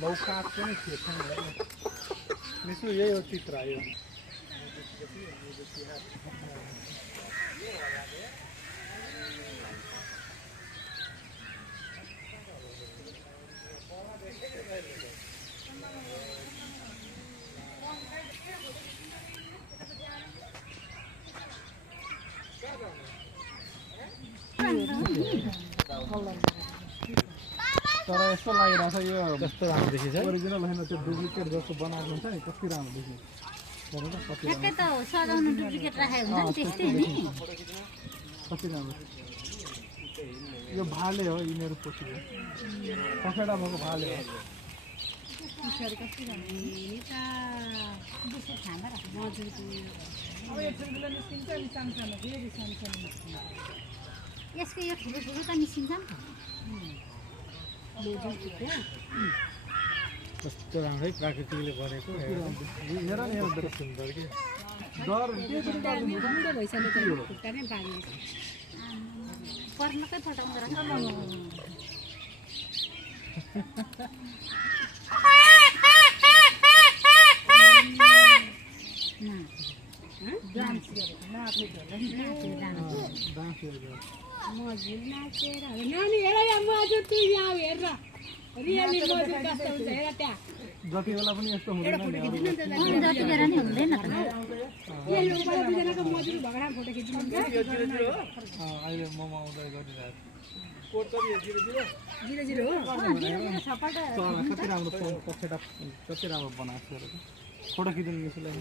लौका पनि थियो निसु यही हो चित्र आयो तर यस्तो लागिरहेछ यो कस्तो राम्रो देखिन्छ ओरिजिनल हैन त्यो डुप्लिकेट जस्तो बनाएको हुन्छ नि कति राम्रो देखिन्छ ठ्याक्कै त सजाउनु डुप्लिकेट राखेको हुन्छ नि त्यस्तै नि कति राम्रो यो भाले हो यिनीहरू पोखेको पखेडा भएको भाले हो यसको यो ठुलो ठुलो त निस्किन्छ नि कस्तो राम्रै प्रकृतिले बनेको हेर नि हेर सुन्दर के डर पर्नकै पटाउँदो रहेछ मजुर नाचेर नानी हेर मजुर तु यहाँ हेर रियली मजुर कस्तो हुन्छ हेर त्यहाँ जति बेला पनि यस्तो हुँदैन जति बेला नि हुँदैन त यो बडा दुईजनाको मजुर झगडा फोटो खिच्नु हुन्छ अहिले मोमो आउँदै गरिरहेको कोड त 00 हो कति राम्रो पखेटा कति राम्रो बनाएको छ फोटो खिच्नु निस्किँदैन